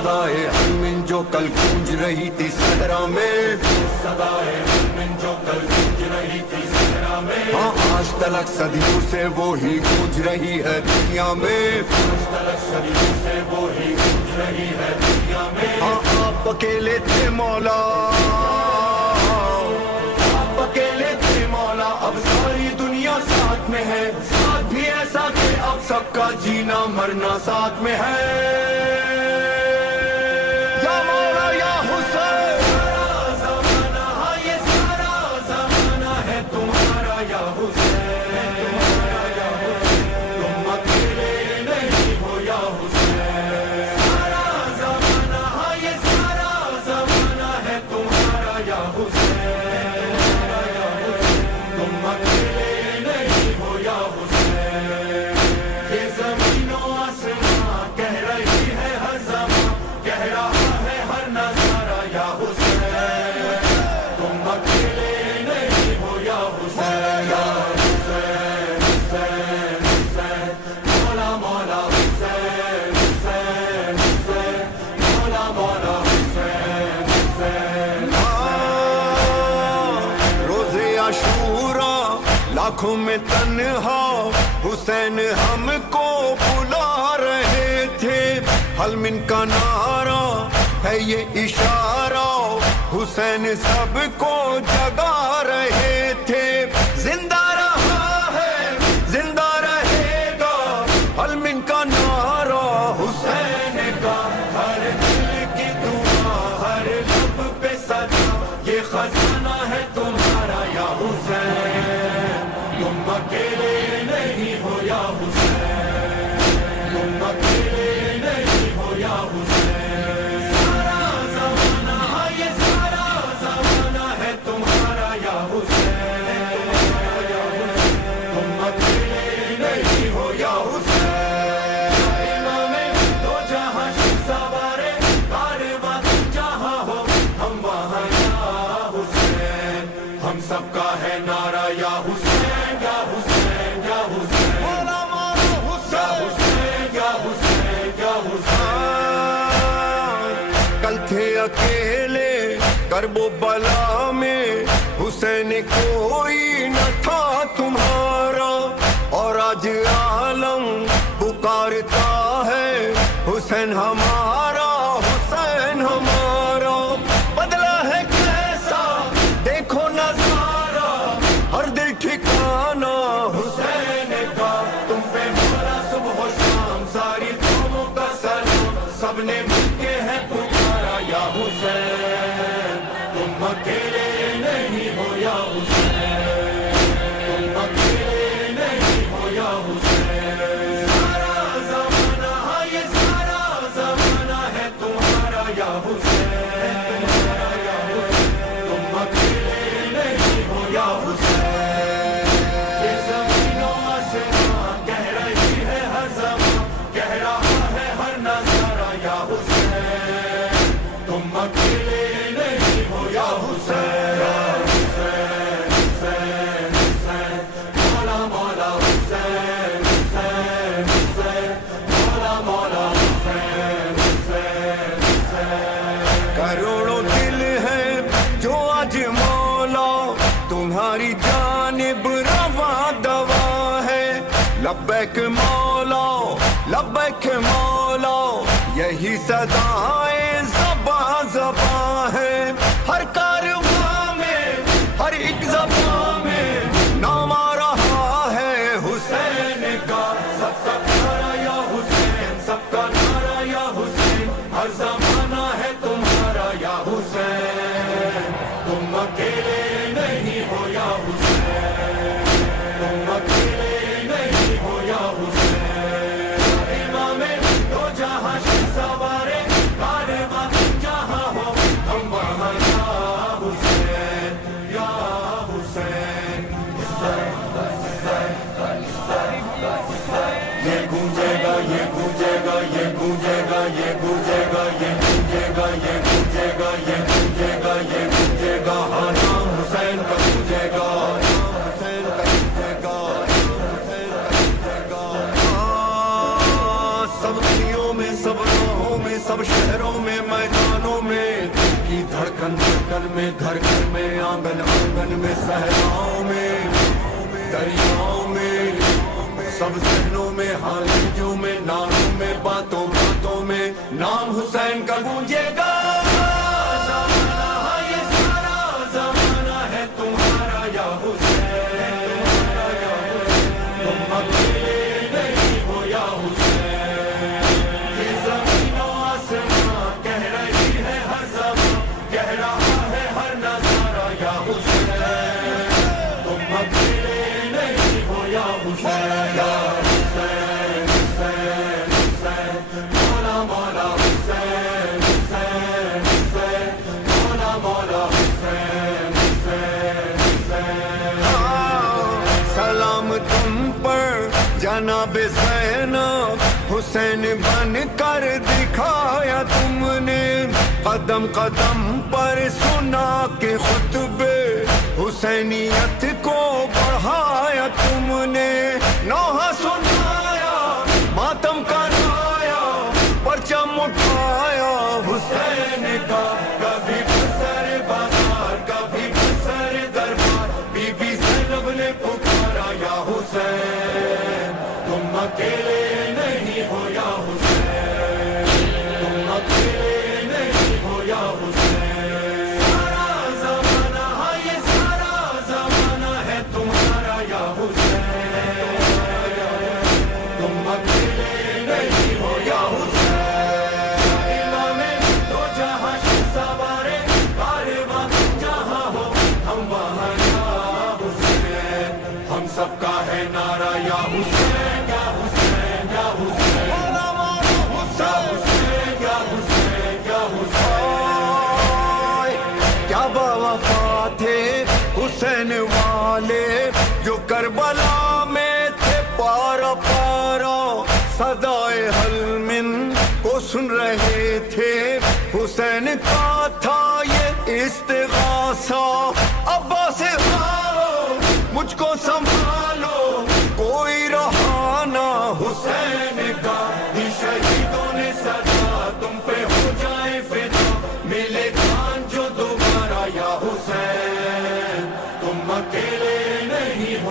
सदाए हरमिन जो कल गूंज रही थी सहरा में, सदाए हरमिन जो कल गूंज रही थी सहरा में, हाँ आज तलक सदियों से वो ही गूंज रही है दुनिया में, आज तलक सदियों से वो ही गूंज रही है दुनिया में। हाँ आप अकेले थे मौला, आप अकेले थे मौला, अब सारी दुनिया साथ में है, साथ भी ऐसा कि अब सबका जीना मरना साथ में है। आँखों में तन्हा हुसैन हमको बुला रहे थे, हलमिन का नारा है ये इशारा, हुसैन सबको जगा रहे थे। जिंदा रहा है जिंदा रहेगा हलमिन का नारा हुसैन का, हर दिल की दुआ हर लब पे सदा, ये खजाना है तुम्हारा या हुसैन, तुम अकेले नहीं हो या हुसैन, तुम अकेले नहीं हो या हुसैन। सारा ज़माना ये सारा ज़माना है तुम्हारा या हुसैन, तुम अकेले नहीं हो या हुसैन। इमामे दो जहां सवारे कारवां तुम जहां हो हम वहां या हुसैन, हम सबका है नारा या हुसैन। अकेले करबो बला में हुसैन कोई न था तुम्हारा, और आज आलम पुकारता है हुसैन हमारा, हुसैन हमारा। बदला है कैसा देखो नजारा, हर दिल ठिकाना हुसैन का, तुम पे मौला सुबह शाम सारी कौमों का सलाम, सबने मिलके है या हुसैन, तुम अकेले नहीं हो या हुसैन, तुम अकेले नहीं हो या हुसैन। सारा ज़माना ये सारा ज़माना है तुम्हारा या हुसैन, तुम अकेले नहीं हो या हुसैन। ये ज़मीनों आसमां कह रही है हर ज़मां, कह रहा है हर नज़ारा या हुसैन, तुम अकेले नहीं हो या हुसैन, हुसैन हुसैन हुसैन, मौला मौला हुसैन हुसैन हुसैन, मौला मौला हुसैन हुसैन हुसैन। करोड़ों दिल है जो आज मौला तुम्हारी जानिब रवा दवा है, लब्बैक मौला लब्बैक मौला, यही सदाएं ज़बा है, हर कारवां में हर एक ज़बां में नाम आ रहा है हुसैन का। सबका नारा या हुसैन, सबका नारा या हुसैन, हर ज़माना है तुम्हारा या हुसैन, तुम अकेले नहीं हो या हुसैन, तुम अकेले नहीं हो या हुसैन। इमामे दो जहां सवारे कारवां जहां हो हम वहां या हुसैन, या हुसैन। ये गूंजेगा ये गूंजेगा ये गूंजेगा ये गूंजेगा ये गूंजेगा ये गूंजेगा ये गूंजेगा ये गूंजेगा, हाँ नाम हुसैन का गूंजेगा, हुसैन का गूंजेगा, हुसैन का गूंजेगा। सब दुनियों में सब राहों में सब शहरों घर में घर घर में आंगन आंगन में सहराओं में दरियाओं में सब जहनों में हालियों में नारों में बातों बातों में नाम हुसैन का गूंजेगा जमाना ये सारा जमाना है तुम्हारा या हुसैन तुम अकेले नहीं हो या हुसैन ये ज़मीनों आसमां कह रही है हर ज़बां कह रहा है हर नज़ारा या हुसैन तुम अकेले नहीं हो या हुसैन या हुसैन हुसैन हुसैन मौला मौला हुसैन हुसैन हुसैन मौला मौला हुसैन हुसैन हुसैन सलाम तुम पर जनाब ज़ैनब हुसैन बन कर दिखाया तुमने कदम कदम पर सुना के खुतबे हुसैनियत को बढ़ाया तुमने नौहा सुनाया मातम कराया परचम उठाया हुसैन का कभी बसर बाजार कभी बसर दरबार बीबी ज़ैनब ने पुकारा या हुसैन तुम अकेले नहीं हो या हुसैन तुम अकेले नहीं हो या हुसैन सारा ज़माना हाँ ये सारा ज़माना है तुम्हारा या हुसैन तुम अकेले नहीं हो या हुसैन इमामे दो जहां सवारे कारवां जहां हो हम वहां या हुसैन हम सबका है नारा या हुसैन या हुसैन या हुसैन मौला मौला हुसैन या हुसैन या हुसैन क्या बावफा थे हुसैन वाले जो करबला में थे पारा पारा सदाए हलमिन को सुन रहे थे हुसैन का था ये इस्तिगासा अब्बास आओ मुझको संभालो कोई रहा ना हुसैन का ही शहीदों ने सदा तुम पे हो जाए फिदा मिले खान जो दोबारा या हुसैन तुम अकेले नहीं हो